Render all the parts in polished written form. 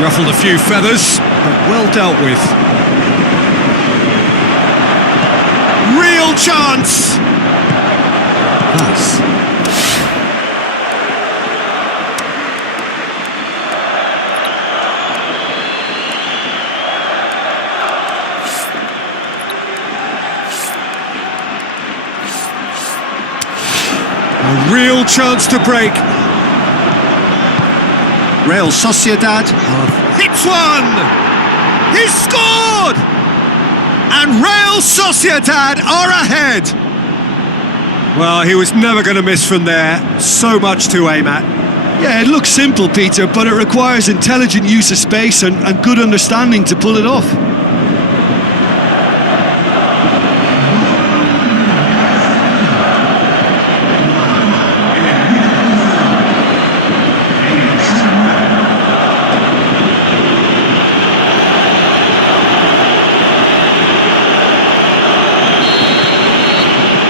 Ruffled a few feathers, but well dealt with. Real chance! Pass. A real chance to break. Real Sociedad hits one! He scored! And Real Sociedad are ahead! Well, he was never going to miss from there. So much to aim at. Yeah, it looks simple, Peter, but it requires intelligent use of space and good understanding to pull it off.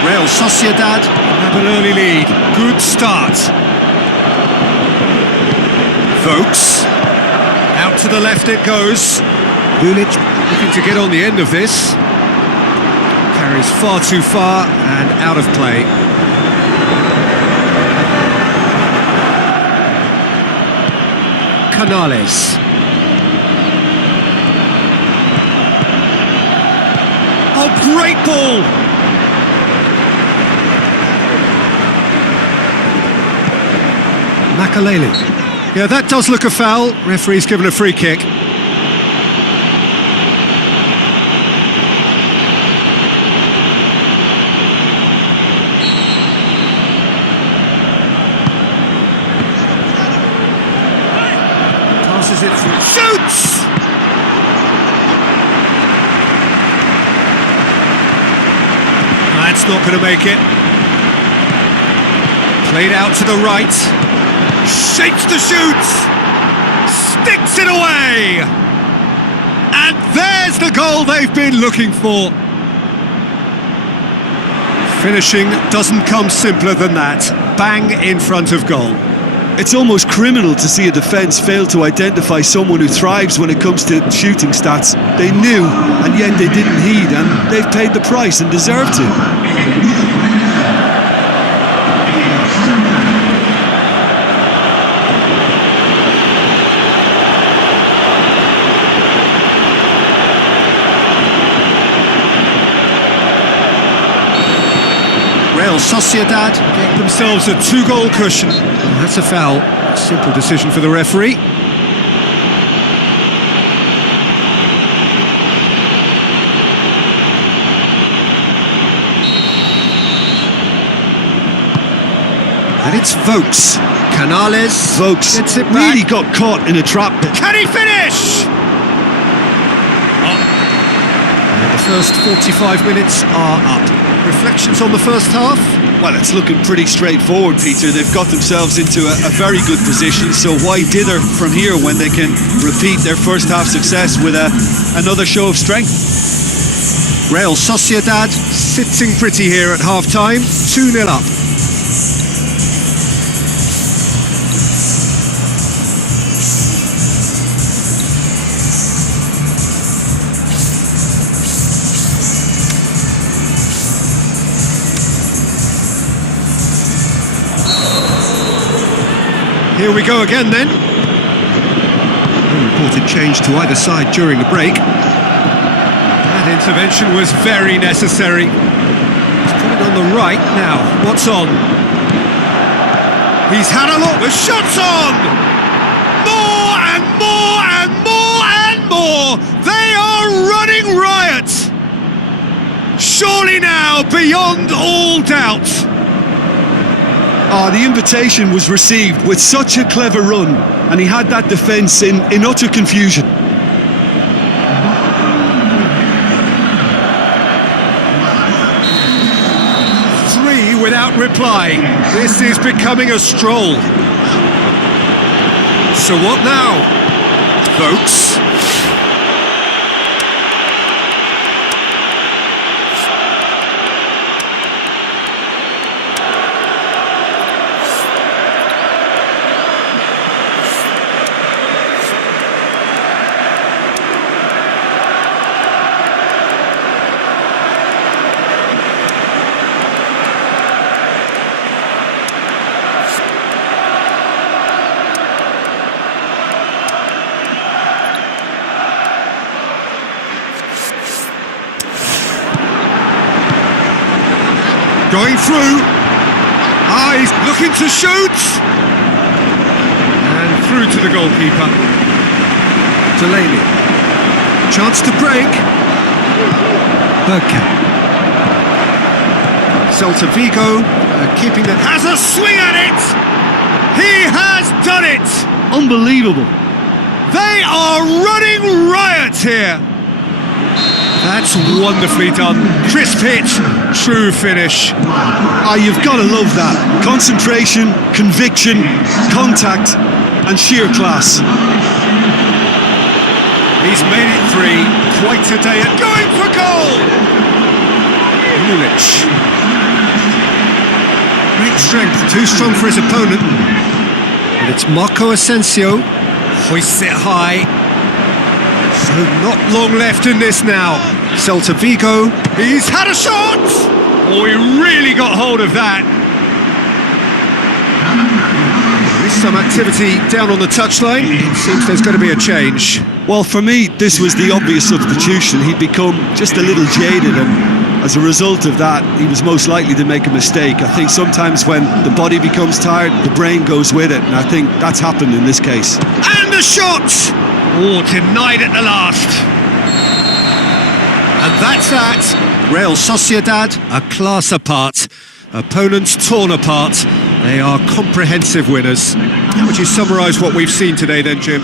Real Sociedad have an early lead. Good start. Vokes. Out to the left it goes. Bulic looking to get on the end of this. Carries far too far and out of play. Canales. Oh, great ball! Makaleli. Yeah, that does look a foul. Referee's given a free kick. Passes it through. Shoots! That's not going to make it. Played out to the right. Shakes the shoots, sticks it away, and there's the goal they've been looking for. Finishing doesn't come simpler than that. Bang in front of goal. It's almost criminal to see a defence fail to identify someone who thrives when it comes to shooting stats. They knew, and yet they didn't heed, and they've paid the price and deserve to. Real Sociedad get themselves a 2-goal cushion. And that's a foul. Simple decision for the referee. And it's Vokes. Canales. Vokes gets it really back. got caught in a trap. Can he finish? And the first 45 minutes are up. Reflections on the first half? Well, it's looking pretty straightforward, Peter. They've got themselves into a very good position, so why dither from here when they can repeat their first half success with another show of strength? Real Sociedad sitting pretty here at half-time, 2-0 up. Here we go again then. No reported change to either side during the break. That intervention was very necessary. He's put it on the right now. What's on? He's had a look. The shot's on! More and more and more and more! They are running riot! Surely now, beyond all doubt. The invitation was received with such a clever run, and he had that defence in utter confusion. Three without replying. This is becoming a stroll. So what now? Vokes. Going through. Ah, he's looking to shoot. And through to the goalkeeper. Delaney. Chance to break. Bergkamp. Celta Vigo, keeping that. Has a swing at it! He has done it! Unbelievable. They are running riot here. That's wonderfully done. Crisp hit, true finish. Ah, you've got to love that. Concentration, conviction, contact, and sheer class. He's made it three. Quite a day and going for goal! Milic. Great strength, too strong for his opponent. And it's Marco Asensio. Hoists it high. So not long left in this now. Celta Vigo. He's had a shot! Oh, he really got hold of that. There is some activity down on the touchline. It seems there's going to be a change. Well, for me, this was the obvious substitution. He'd become just a little jaded, and as a result of that, he was most likely to make a mistake. I think sometimes when the body becomes tired, the brain goes with it, and I think that's happened in this case. And the shot! Oh, denied at the last. And that's that. Real Sociedad, a class apart. Opponents torn apart. They are comprehensive winners. How would you summarise what we've seen today then, Jim?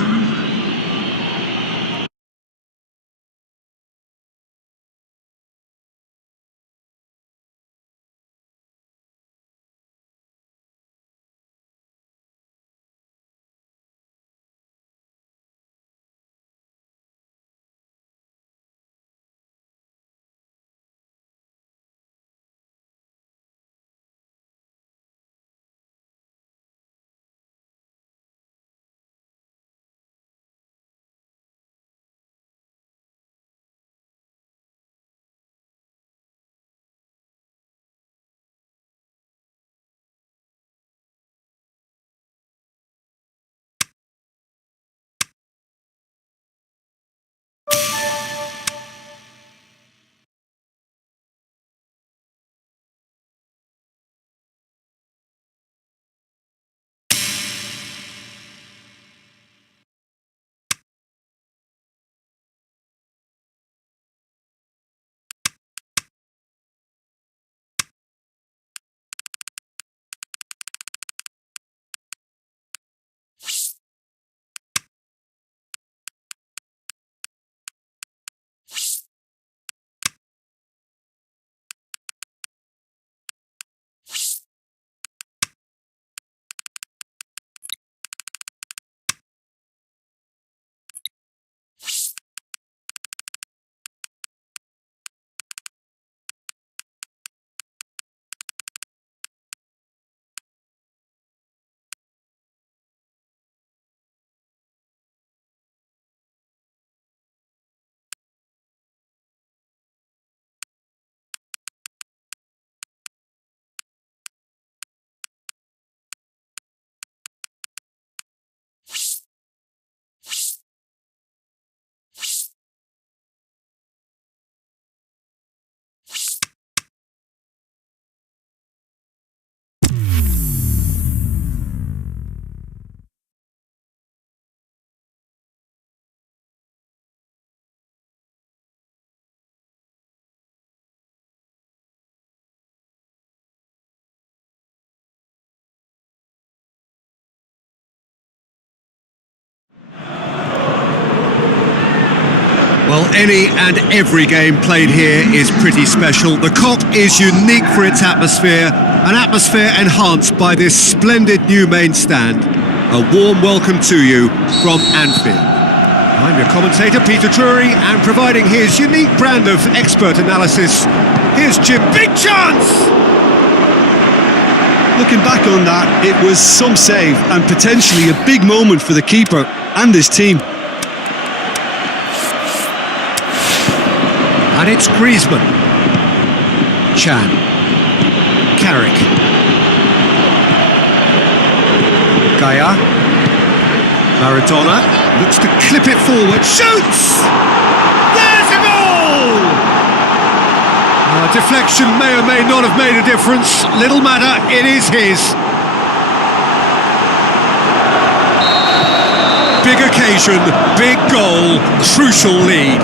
Well, any and every game played here is pretty special. The Kop is unique for its atmosphere, an atmosphere enhanced by this splendid new main stand. A warm welcome to you from Anfield. I'm your commentator, Peter Drury, and providing his unique brand of expert analysis, here's Jim. Big chance! Looking back on that, it was some save and potentially a big moment for the keeper and his team. And it's Griezmann. Chan. Carrick. Gaia. Maradona looks to clip it forward. Shoots! There's a goal! Deflection may or may not have made a difference. Little matter, it is his. Big occasion, big goal, crucial lead.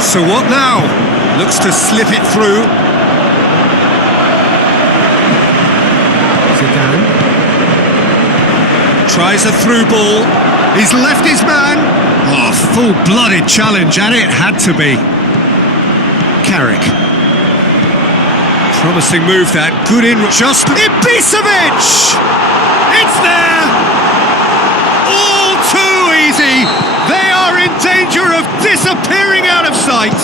So what now? Looks to slip it through. Zidane. Tries a through ball. He's left his man. Oh, full-blooded challenge, and it had to be. Carrick. Promising move that. Good in. Just Ibisevic! It's there! All too easy. They are in danger of disappearing out of sight.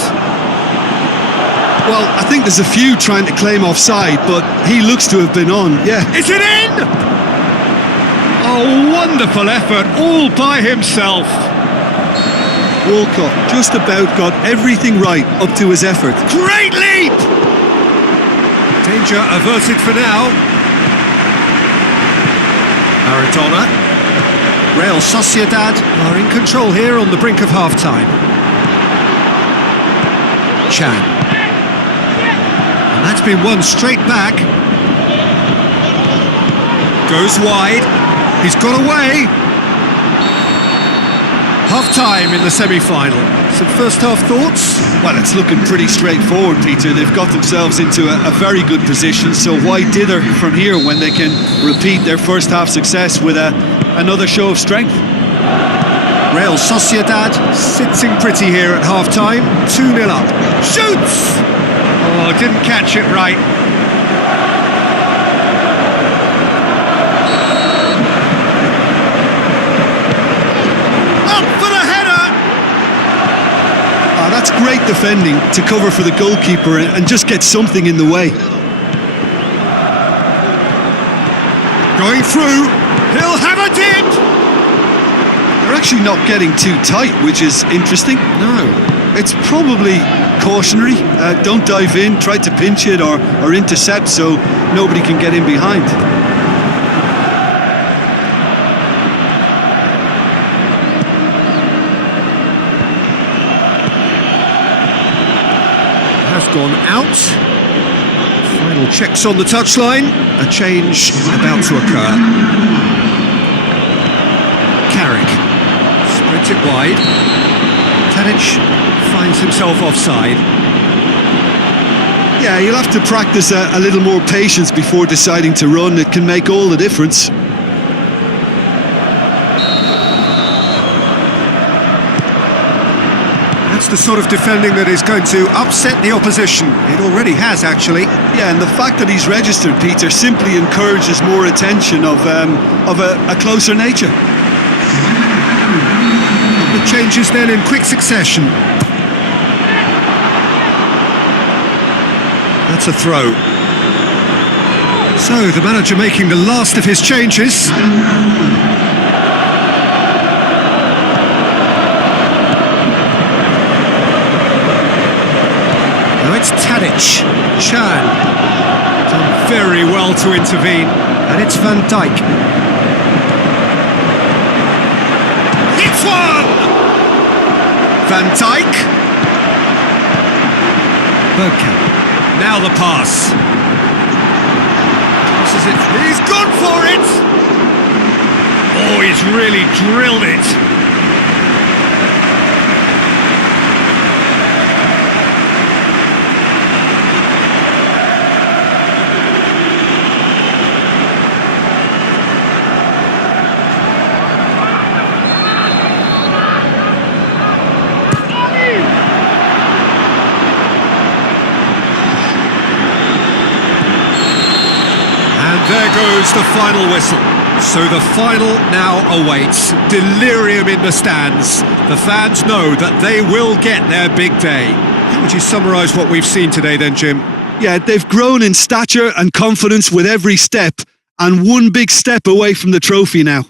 Well, I think there's a few trying to claim offside, but he looks to have been on, yeah. Is it in? A wonderful effort all by himself. Walcott just about got everything right up to his effort. Great leap! Danger averted for now. Maradona. Real Sociedad are in control here on the brink of half-time. Chan. And that's been won straight back. Goes wide. He's got away. Half-time in the semi-final. Some first-half thoughts? Well, it's looking pretty straightforward, Peter. They've got themselves into a very good position, so why dither from here when they can repeat their first-half success with another show of strength? Real Sociedad sitting pretty here at half-time. 2-0 up. Shoots! Oh, didn't catch it right. That's great defending to cover for the goalkeeper and just get something in the way. Going through, he'll have a dip! They're actually not getting too tight, which is interesting. No. It's probably cautionary. Don't dive in, try to pinch it or intercept so nobody can get in behind. Gone out. Final checks on the touchline. A change about to occur. Carrick spreads it wide. Tadic finds himself offside. Yeah, you'll have to practice a little more patience before deciding to run. It can make all the difference. The sort of defending that is going to upset the opposition. It already has, actually. Yeah, and the fact that he's registered, Peter, simply encourages more attention of a closer nature. The changes then in quick succession. That's a throw. So, the manager making the last of his changes. It's Tadic. Chan done very well to intervene, and it's Van Dijk. It's one! Van Dijk. Bergkamp. Now the pass. Passes it. He's gone for it! Oh, he's really drilled it. There goes the final whistle. So the final now awaits. Delirium in the stands. The fans know that they will get their big day. How would you summarise what we've seen today then, Jim? Yeah, they've grown in stature and confidence with every step, and one big step away from the trophy now.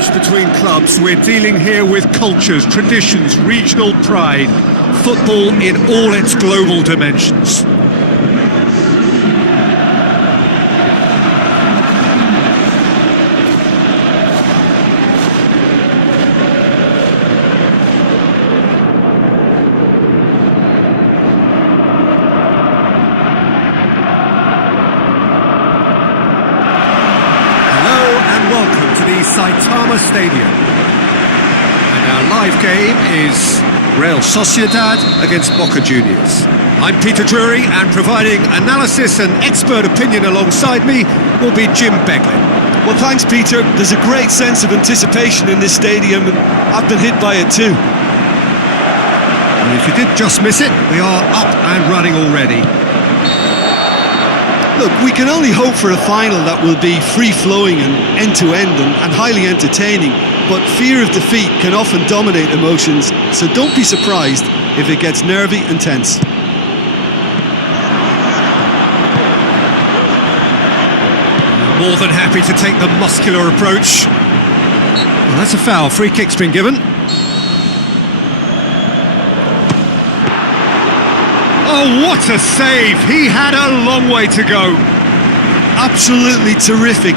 match between clubs. We're dealing here with cultures, traditions, regional pride. Football in all its global dimensions. Saitama Stadium. And our live game is Real Sociedad against Boca Juniors. I'm Peter Drury, and providing analysis and expert opinion alongside me will be Jim Beglin. Well, thanks, Peter. There's a great sense of anticipation in this stadium, and I've been hit by it too. And if you did just miss it, we are up and running already. Look, we can only hope for a final that will be free-flowing and end-to-end and highly entertaining, but fear of defeat can often dominate emotions, so don't be surprised if it gets nervy and tense. More than happy to take the muscular approach. Well, that's a foul. Free kick's been given. Oh, what a save! He had a long way to go. Absolutely terrific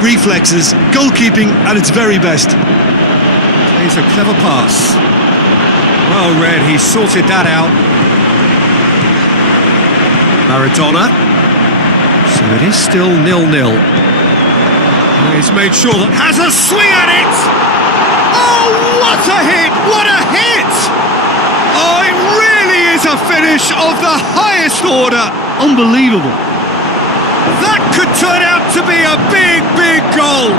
reflexes, goalkeeping at its very best. Plays a clever pass. Well read, he sorted that out. Maradona. So it is still 0-0. He's made sure that has a swing at it! Oh, what a hit! What a hit! Oh, it really is a finish of the highest order. Unbelievable. That could turn out to be a big, big goal.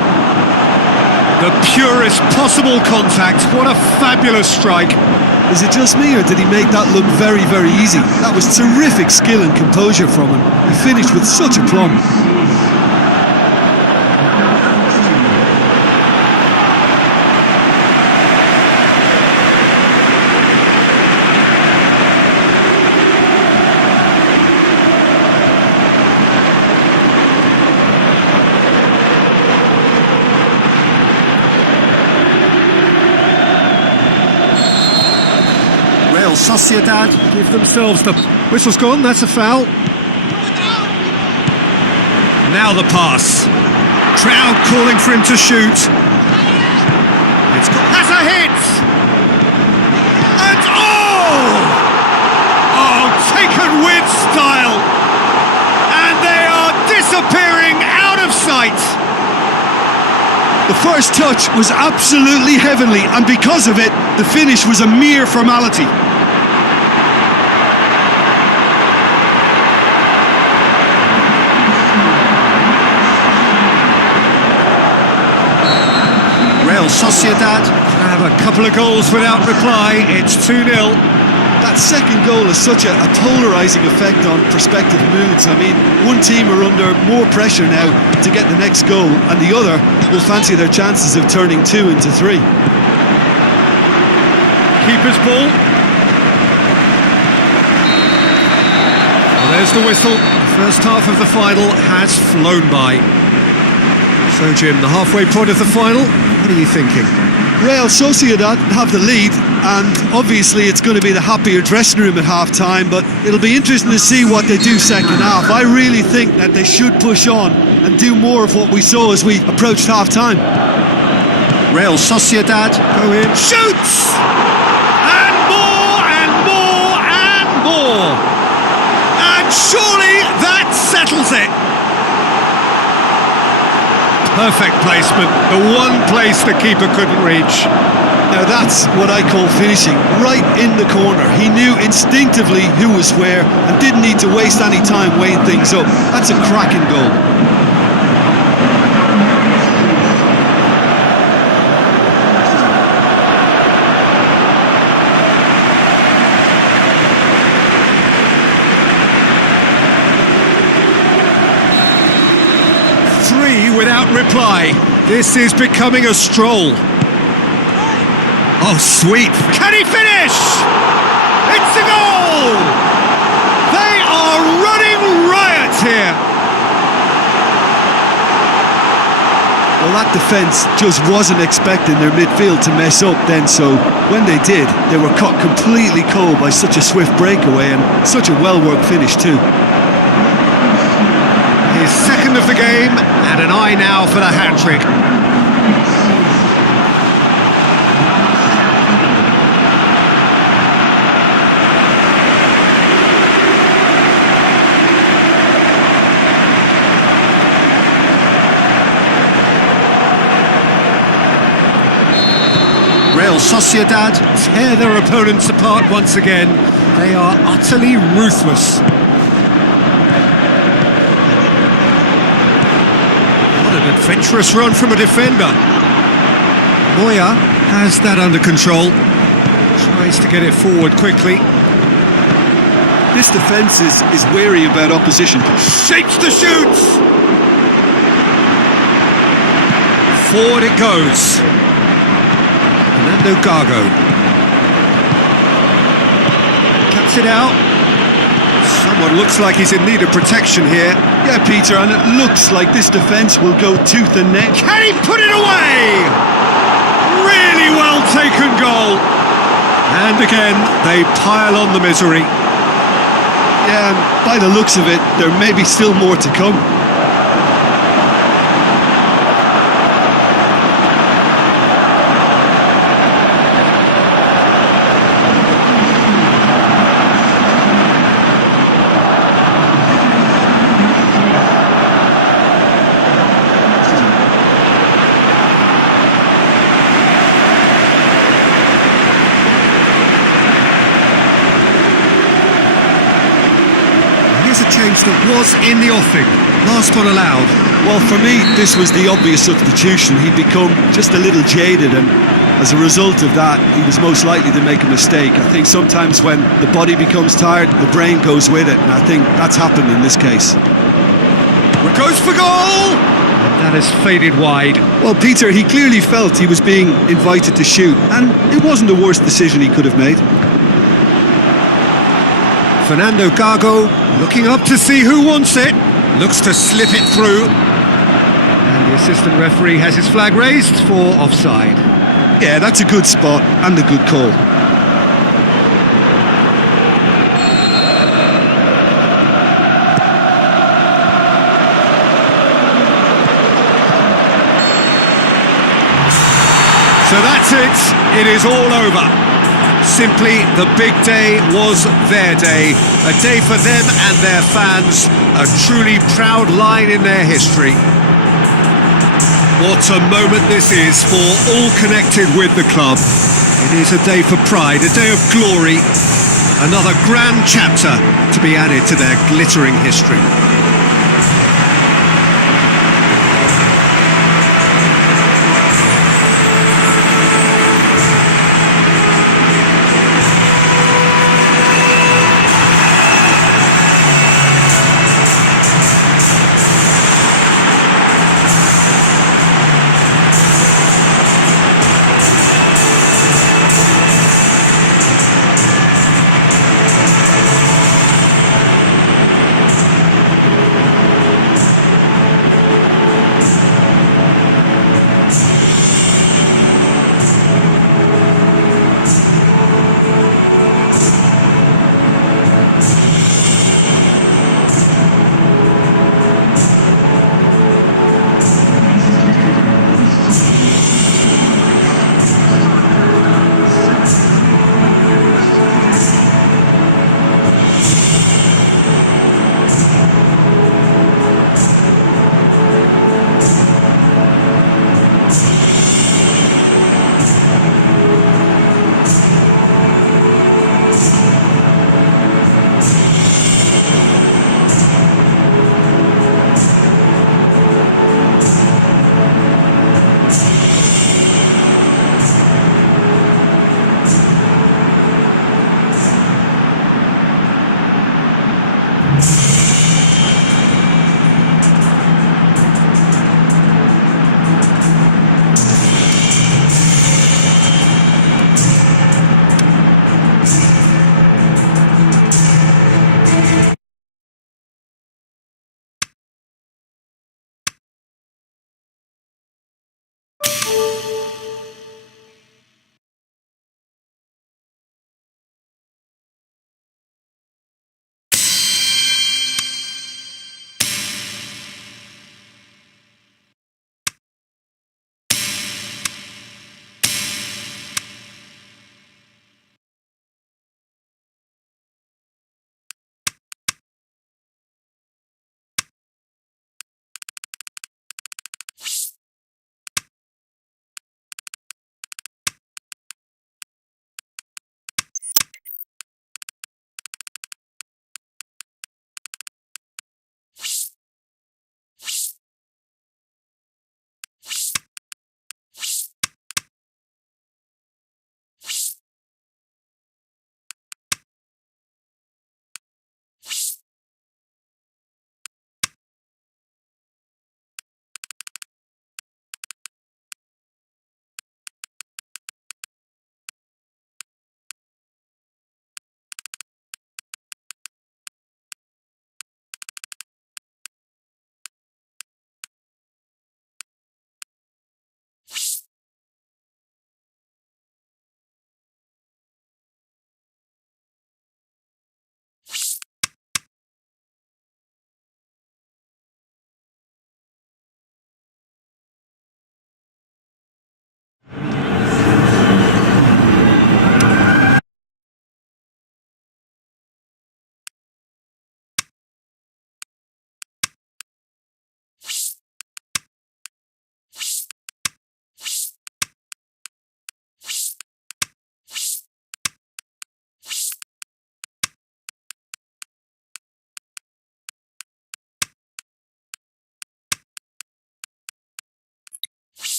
The purest possible contact. What a fabulous strike. Is it just me, or did he make that look very, very easy? That was terrific skill and composure from him. He finished with such aplomb. Sociedad give themselves the... Whistle's gone, that's a foul. Now the pass. Crowd calling for him to shoot. Has a hit! And taken with style! And they are disappearing out of sight! The first touch was absolutely heavenly, and because of it, the finish was a mere formality. Real Sociedad have a couple of goals without reply. It's 2-0. That second goal has such a polarising effect on prospective moods. I mean, one team are under more pressure now to get the next goal, and the other will fancy their chances of turning 2 into 3. Keeper's ball. Well, there's the whistle. The first half of the final has flown by. So, Jim, the halfway point of the final, what are you thinking? Real Sociedad have the lead, and obviously it's going to be the happier dressing room at half-time, but it'll be interesting to see what they do second half. I really think that they should push on and do more of what we saw as we approached half-time. Real Sociedad go in, shoots! And more, and more, and more! And surely that settles it! Perfect placement, the one place the keeper couldn't reach. Now that's what I call finishing, right in the corner. He knew instinctively who was where and didn't need to waste any time weighing things up. That's a cracking goal. Without reply. This is becoming a stroll. Oh, sweet. Can he finish? It's a goal! They are running riot here. Well, Well, that defence just wasn't expecting their midfield to mess up then, so when they did, they were caught completely cold by such a swift breakaway and such a well-worked finish too. His second of the game, and an eye now for the hat-trick. Real Sociedad tear their opponents apart once again. They are utterly ruthless. What an adventurous run from a defender. Moya has that under control. Tries to get it forward quickly. This defence is wary about opposition. Shapes the shoots! Forward it goes. Fernando Gago. Cuts it out. Someone looks like he's in need of protection here. Yeah, Peter, and it looks like this defence will go tooth and nail. Can he put it away? Really well taken goal. And again, they pile on the misery. Yeah, and by the looks of it, there may be still more to come. Here's a change that was in the offing. Last one allowed. Well, for me, this was the obvious substitution. He'd become just a little jaded, and as a result of that, he was most likely to make a mistake. I think sometimes when the body becomes tired, the brain goes with it, and I think that's happened in this case. It goes for goal! And that has faded wide. Well, Peter, he clearly felt he was being invited to shoot, and it wasn't the worst decision he could have made. Fernando Gago looking up to see who wants it. Looks to slip it through. And the assistant referee has his flag raised for offside. Yeah, that's a good spot and a good call. So that's it. It is all over. Simply, the big day was their day. A day for them and their fans. A truly proud line in their history. What a moment this is for all connected with the club. It is a day for pride, a day of glory. Another grand chapter to be added to their glittering history.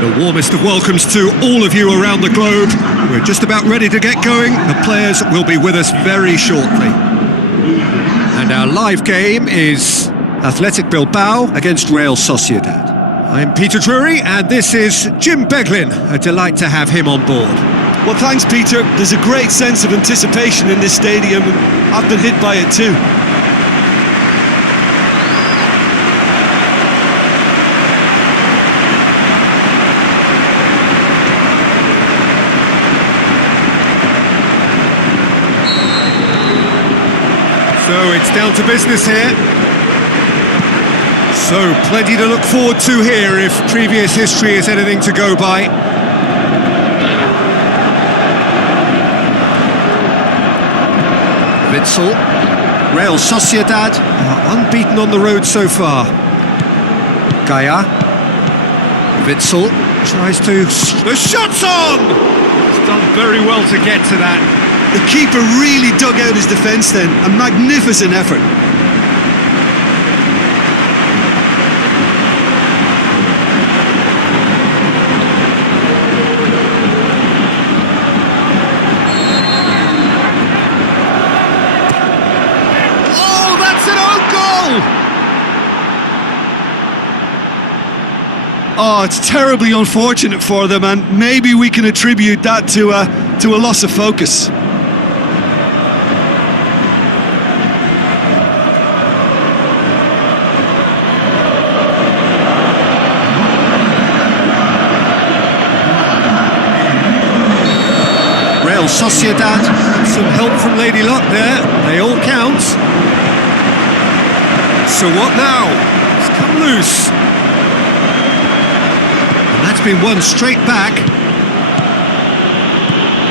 The warmest of welcomes to all of you around the globe. We're just about ready to get going. The players will be with us very shortly. And our live game is Athletic Bilbao against Real Sociedad. I'm Peter Drury, and this is Jim Beglin. A delight to have him on board. Well, thanks, Peter. There's a great sense of anticipation in this stadium, and I've been hit by it too. So it's down to business here. So plenty to look forward to here if previous history is anything to go by. Witsel. Real Sociedad are unbeaten on the road so far. Gaia. Witsel tries to... The shot's on! He's done very well to get to that. The keeper really dug out his defence then. A magnificent effort. Oh, that's an own goal! Oh, it's terribly unfortunate for them, and maybe we can attribute that to a loss of focus. Real Sociedad, some help from Lady Luck there, they all count. So what now? It's come loose. And that's been won straight back.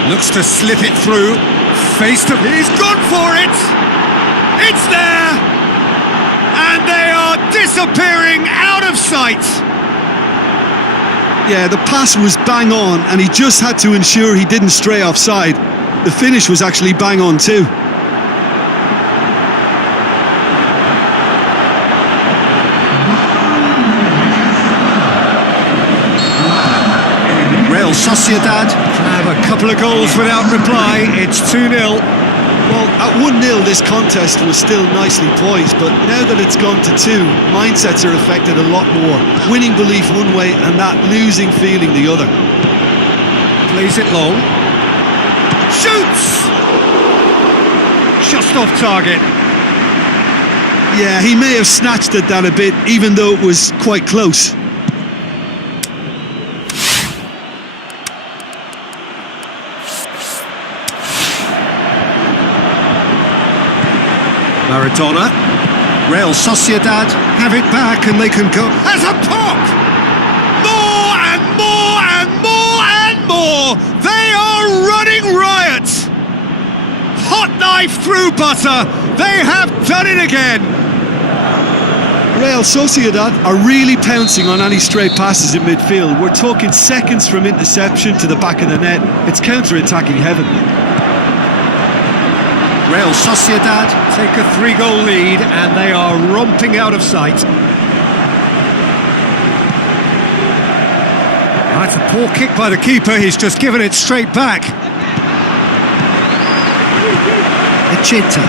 Looks to slip it through. Face to... He's gone for it! It's there! And they are disappearing out of sight! Yeah, the pass was bang on, and he just had to ensure he didn't stray offside. The finish was actually bang on too. Real Sociedad have a couple of goals without reply. It's 2-0. Well, at 1-0 this contest was still nicely poised, but now that it's gone to 2, mindsets are affected a lot more. Winning belief one way and that losing feeling the other. Plays it long. Shoots! Just off target. Yeah, he may have snatched at that a bit, even though it was quite close. Maradona. Real Sociedad have it back and they can go... Has a pop! More and more and more and more! They are running riot! Hot knife through butter! They have done it again! Real Sociedad are really pouncing on any stray passes in midfield. We're talking seconds from interception to the back of the net. It's counter-attacking heaven. Real Sociedad take a 3-goal lead and they are romping out of sight. That's a poor kick by the keeper, he's just given it straight back. Echita.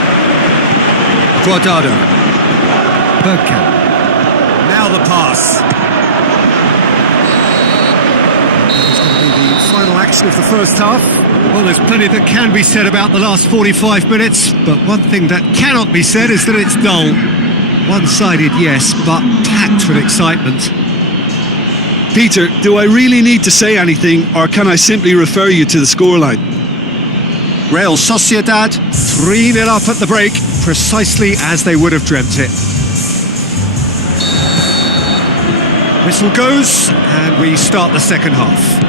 Guardado. Bergkamp. Now the pass. That is going to be the final action of the first half. Well, there's plenty that can be said about the last 45 minutes, but one thing that cannot be said is that it's dull. One-sided, yes, but packed with excitement. Peter, do I really need to say anything, or can I simply refer you to the scoreline? Real Sociedad 3-0 up at the break, precisely as they would have dreamt it. Whistle goes, and we start the second half.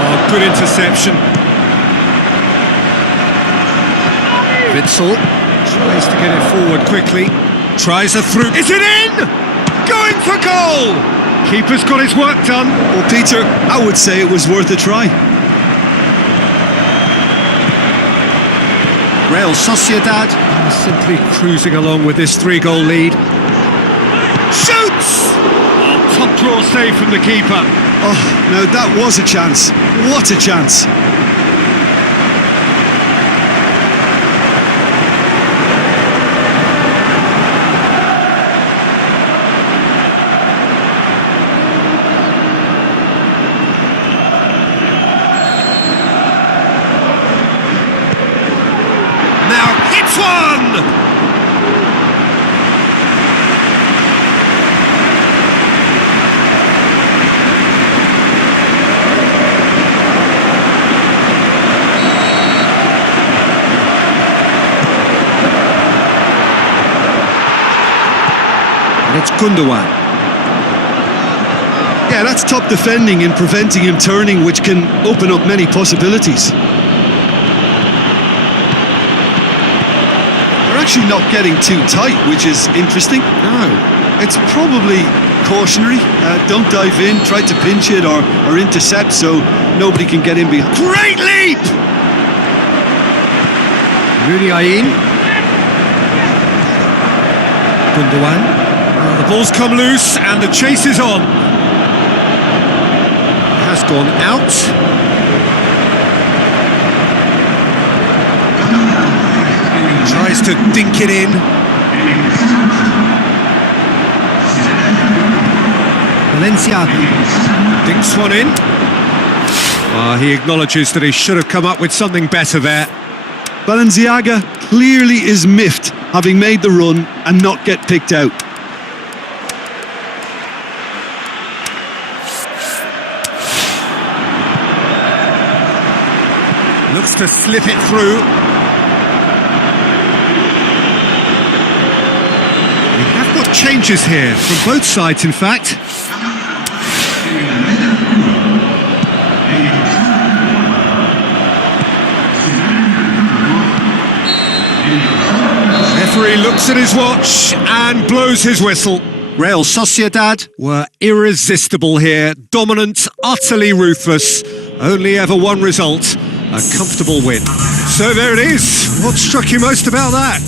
Oh, good interception. Witsel tries to get it forward quickly. Tries a through. Is it in? Going for goal! Keeper's got his work done. Well, Peter, I would say it was worth a try. Real Sociedad are simply cruising along with this 3-goal lead. Shoots! Backdraw save from the keeper. Oh, now that was a chance. What a chance. Now hits one! And it's Gundogan. Yeah, that's top defending and preventing him turning, which can open up many possibilities. They're actually not getting too tight, which is interesting. No. It's probably cautionary. Don't dive in, try to pinch it or intercept so nobody can get in behind. Great leap! Rooney Ayin. Gundogan. The ball's come loose and the chase is on. Has gone out. Tries to dink it in. Valenciaga dinks one in. He acknowledges that he should have come up with something better there. Balenciaga clearly is miffed, having made the run and not get picked out. Looks to slip it through. We have got changes here, from both sides in fact. Referee looks at his watch and blows his whistle. Real Sociedad were irresistible here, dominant, utterly ruthless. Only ever one result, a comfortable win. So there it is. What struck you most about that?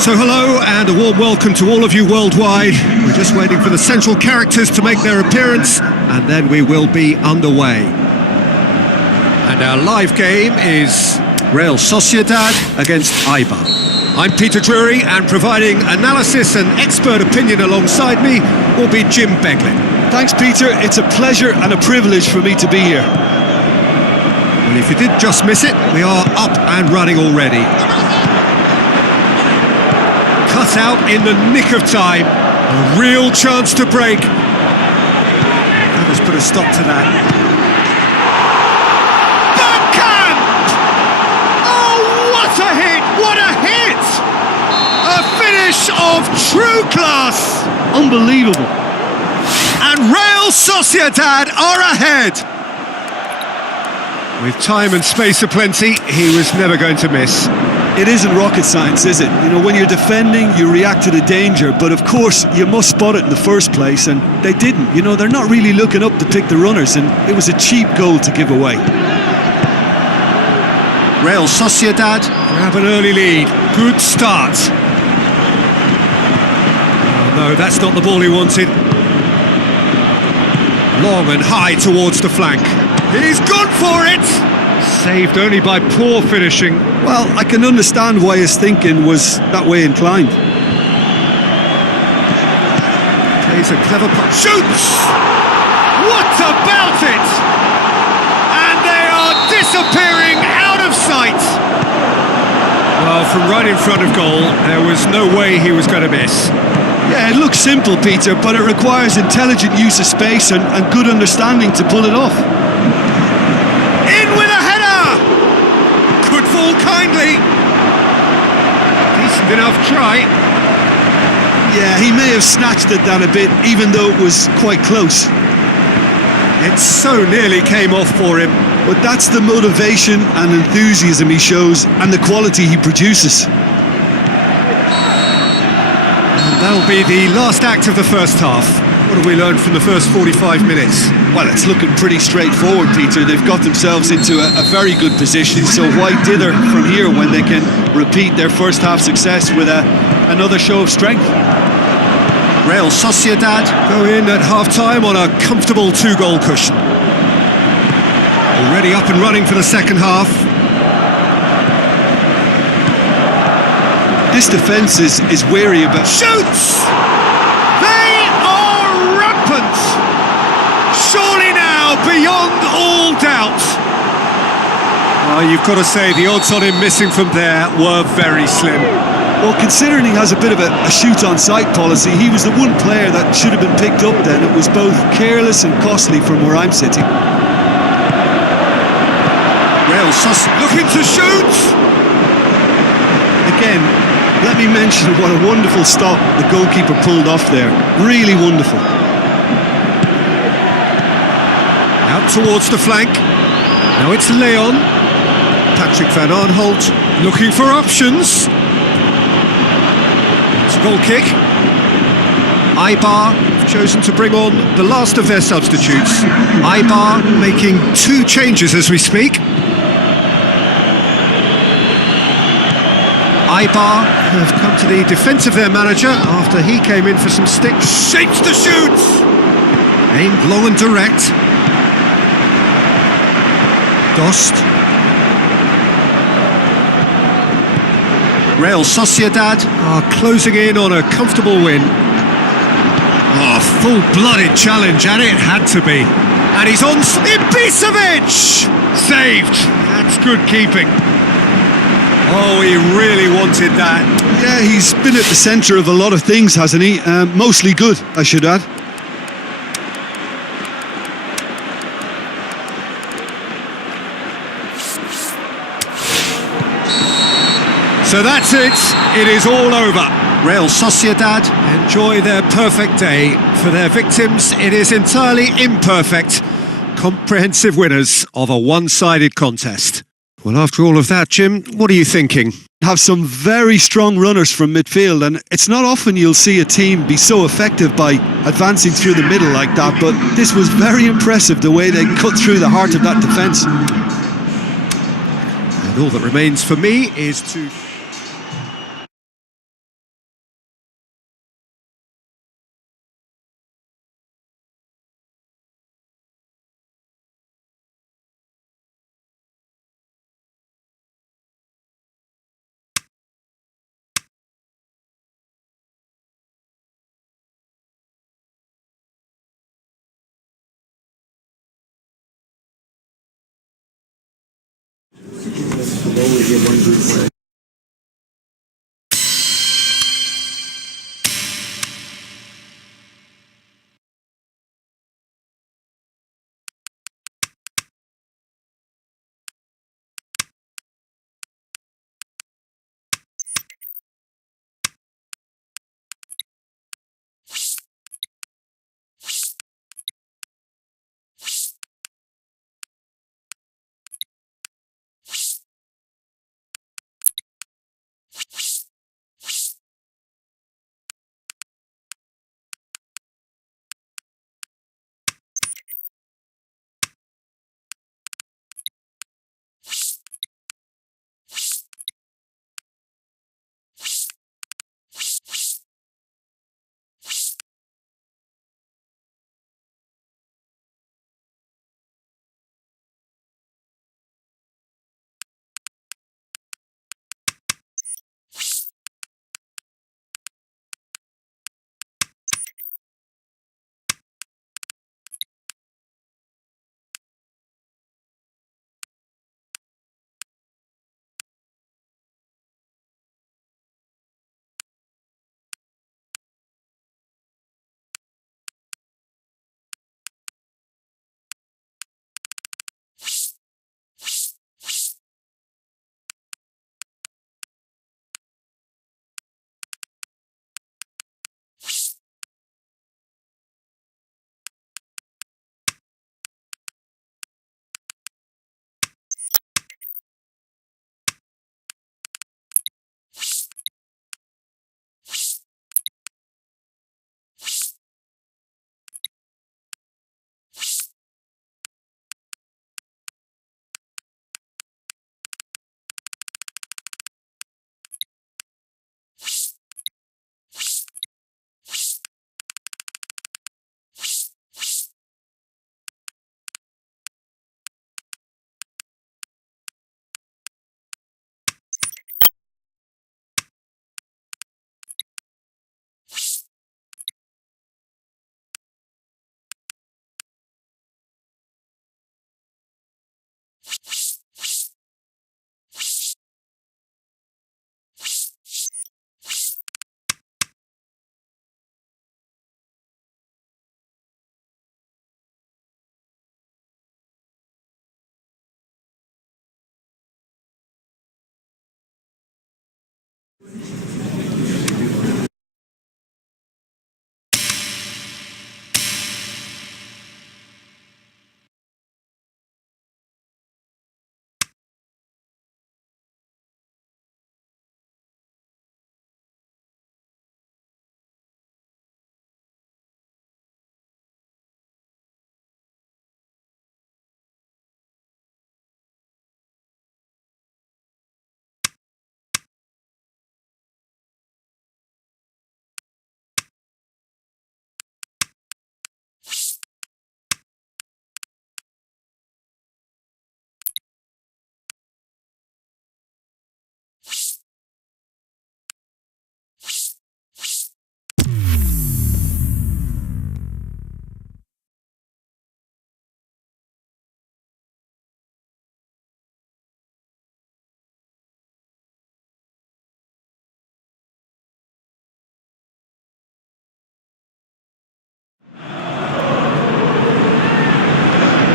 So hello and a warm welcome to all of you worldwide. We're just waiting for the central characters to make their appearance and then we will be underway. And our live game is Real Sociedad against Eibar. I'm Peter Drury and providing analysis and expert opinion alongside me will be Jim Beglin. Thanks, Peter. It's a pleasure and a privilege for me to be here. Well, if you did just miss it, we are up and running already. Cut out in the nick of time. A real chance to break. That has put a stop to that. Backhand! Oh, what a hit! What a hit! A finish of true class! Unbelievable. And Real Sociedad are ahead. With time and space aplenty, he was never going to miss. It isn't rocket science, is it? You know, when you're defending, you react to the danger, but of course, you must spot it in the first place, and they didn't. You know, they're not really looking up to pick the runners, and it was a cheap goal to give away. Real Sociedad grab an early lead. Good start. Oh, no, that's not the ball he wanted. Long and high towards the flank. He's gone for it! Saved only by poor finishing. Well, I can understand why his thinking was that way inclined. Plays a clever puck. Shoots! What about it? And they are disappearing out of sight. Well, from right in front of goal, there was no way he was going to miss. Yeah, it looks simple, Peter, but it requires intelligent use of space and good understanding to pull it off. In with a header! Could fall kindly. Decent enough try. Yeah, he may have snatched at that a bit, even though it was quite close. It so nearly came off for him. But that's the motivation and enthusiasm he shows and the quality he produces. That'll be the last act of the first half. What have we learned from the first 45 minutes? Well, it's looking pretty straightforward, Peter. They've got themselves into a very good position, so why dither from here when they can repeat their first half success with another show of strength? Real Sociedad go in at half-time on a comfortable two-goal cushion. Already up and running for the second half. This defence is wary about... Shoots! They are rampant! Surely now, beyond all doubt. You've got to say, the odds on him missing from there were very slim. Well, considering he has a bit of a shoot-on-sight policy, he was the one player that should have been picked up then. It was both careless and costly from where I'm sitting. Real Sociedad looking to shoot! Again, let me mention what a wonderful stop the goalkeeper pulled off there. Really wonderful. Out towards the flank. Now it's Leon. Patrick van Arnholt looking for options. It's a goal kick. Eibar have chosen to bring on the last of their substitutes. Eibar making 2 changes as we speak. Eibar have come to the defence of their manager after he came in for some sticks. Shapes to shoot! Aimed long and direct. Dost. Real Sociedad are closing in on a comfortable win. Oh, full-blooded challenge, and it had to be. And he's on... Ibisevic! Saved! That's good keeping. Oh, he really wanted that. Yeah, he's been at the centre of a lot of things, hasn't he? Mostly good, I should add. So that's it. It is all over. Real Sociedad enjoy their perfect day. For their victims, it is entirely imperfect. Comprehensive winners of a one-sided contest. Well, after all of that, Jim, what are you thinking? Have some very strong runners from midfield, and it's not often you'll see a team be so effective by advancing through the middle like that, but this was very impressive, the way they cut through the heart of that defence. And all that remains for me is to... We'll always get one good play.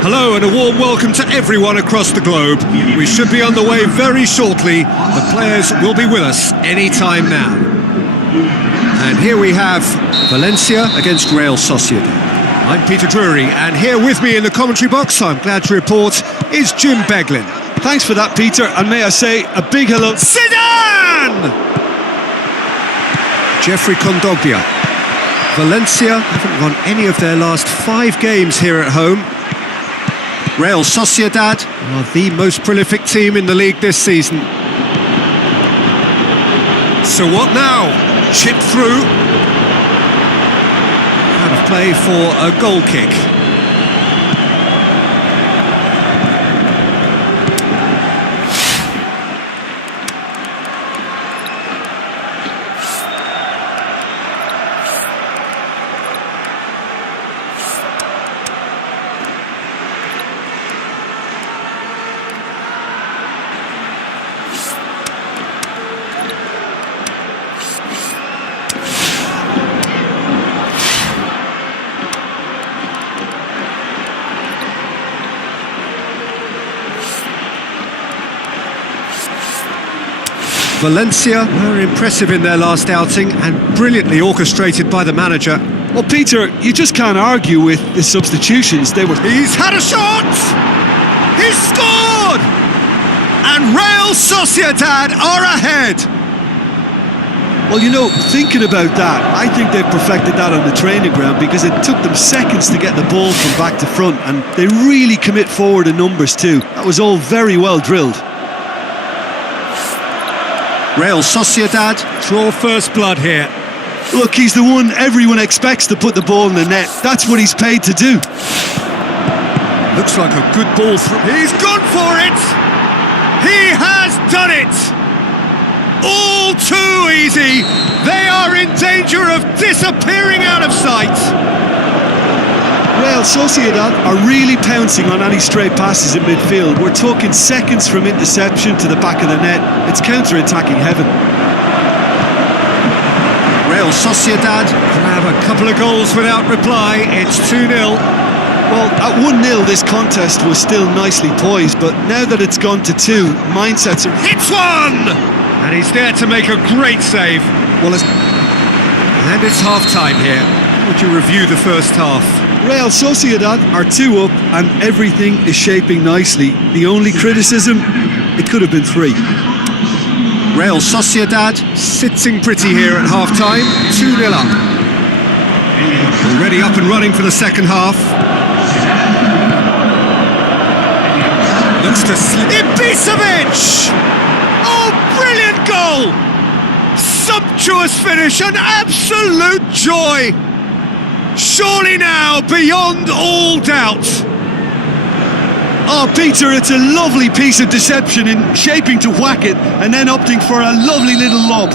Hello and a warm welcome to everyone across the globe. We should be on the way very shortly. The players will be with us any time now. And here we have Valencia against Real Sociedad. I'm Peter Drury, and here with me in the commentary box, I'm glad to report, is Jim Beglin. Thanks for that, Peter, and may I say a big hello. Zidane! Jeffrey Kondogbia. Valencia haven't won any of their last 5 games here at home. Real Sociedad are the most prolific team in the league this season. So what now? Chip through. Out of play for a goal kick. Valencia were impressive in their last outing and brilliantly orchestrated by the manager. Well, Peter, you just can't argue with the substitutions. They were... He's had a shot! He's scored! And Real Sociedad are ahead! Well, you know, thinking about that, I think they've perfected that on the training ground because it took them seconds to get the ball from back to front, and they really commit forward in numbers too. That was all very well drilled. Real Sociedad draw first blood here. Look, he's the one everyone expects to put the ball in the net. That's what he's paid to do. Looks like a good ball through. He's gone for it! He has done it! All too easy! They are in danger of disappearing out of sight! Real Sociedad are really pouncing on any stray passes in midfield. We're talking seconds from interception to the back of the net. It's counter-attacking heaven. Real Sociedad grab a couple of goals without reply. It's 2-0. Well, at 1-0 this contest was still nicely poised, but now that it's gone to 2, mindsets are... Hits one! And he's there to make a great save. Well, and it's half-time here. How would you review the first half? Real Sociedad are 2 up and everything is shaping nicely. The only criticism, it could have been 3. Real Sociedad sitting pretty here at half-time, 2-0 up. Already up and running for the second half. Looks to Ibisevic! Oh, brilliant goal! Sumptuous finish, an absolute joy! Surely now, beyond all doubt. Oh, Peter, it's a lovely piece of deception in shaping to whack it and then opting for a lovely little lob.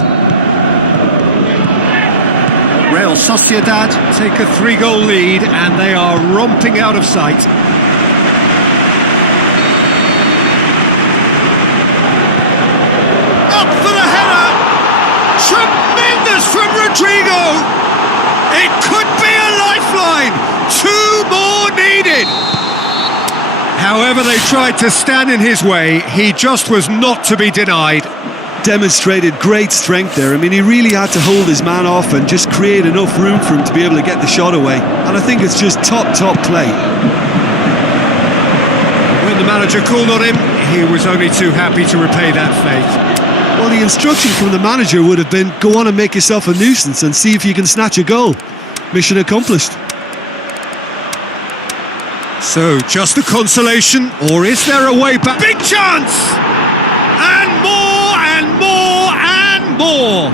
Real Sociedad take a 3-goal lead and they are romping out of sight. Up for the header! Tremendous from Rodrigo! It could be a lifeline! 2 more needed! However they tried to stand in his way, he just was not to be denied. Demonstrated great strength there. I mean, he really had to hold his man off and just create enough room for him to be able to get the shot away. And I think it's just top play. When the manager called on him, he was only too happy to repay that faith. Well, the instruction from the manager would have been, go on and make yourself a nuisance and see if you can snatch a goal. Mission accomplished. So, just a consolation, or is there a way back? Big chance! And more, and more, and more!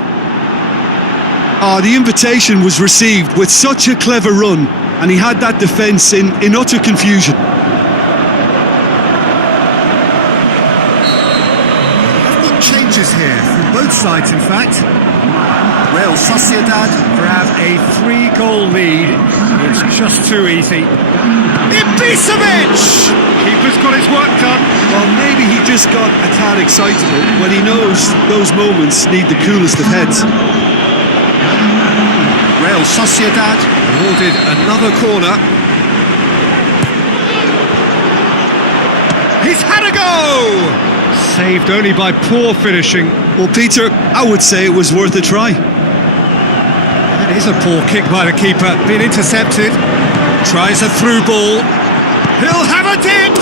Oh, the invitation was received with such a clever run, and he had that defence in utter confusion. Changes here, from both sides in fact. Real Sociedad grab a 3-goal lead. It's just too easy. Ibisevic! Keeper's got his work done. Well, maybe he just got a tad excitable when he knows those moments need the coolest of heads. Real Sociedad awarded another corner. He's had a go! Saved only by poor finishing. Well, Peter, I would say it was worth a try. That is a poor kick by the keeper, been intercepted. Tries a through ball. He'll have a dip!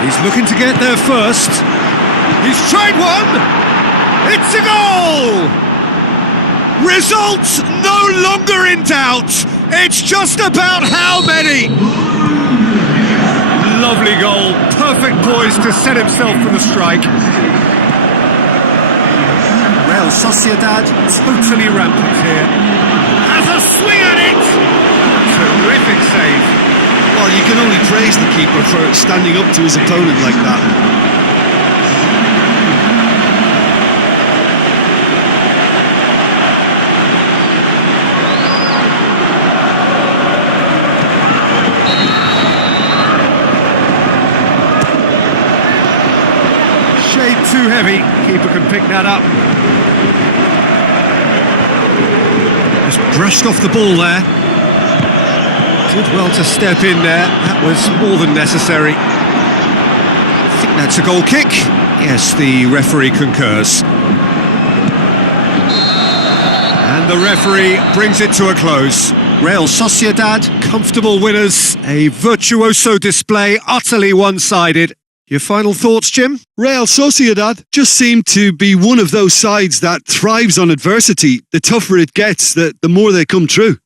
He's looking to get there first. He's tried one! It's a goal! Results no longer in doubt. It's just about how many. Lovely goal. Perfect poise to set himself for the strike. Real Sociedad totally rampant here. Has a swing at it! Terrific save. Well, you can only praise the keeper for standing up to his opponent like that. too heavy. Keeper can pick that up. Just brushed off the ball there. Did well to step in there. That was more than necessary. I think that's a goal kick. Yes, the referee concurs. And the referee brings it to a close. Real Sociedad, comfortable winners. A virtuoso display, utterly one-sided. Your final thoughts, Jim? Real Sociedad just seem to be one of those sides that thrives on adversity. The tougher it gets, the more they come through.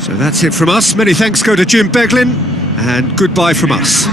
So that's it from us. Many thanks go to Jim Beglin, and goodbye from us.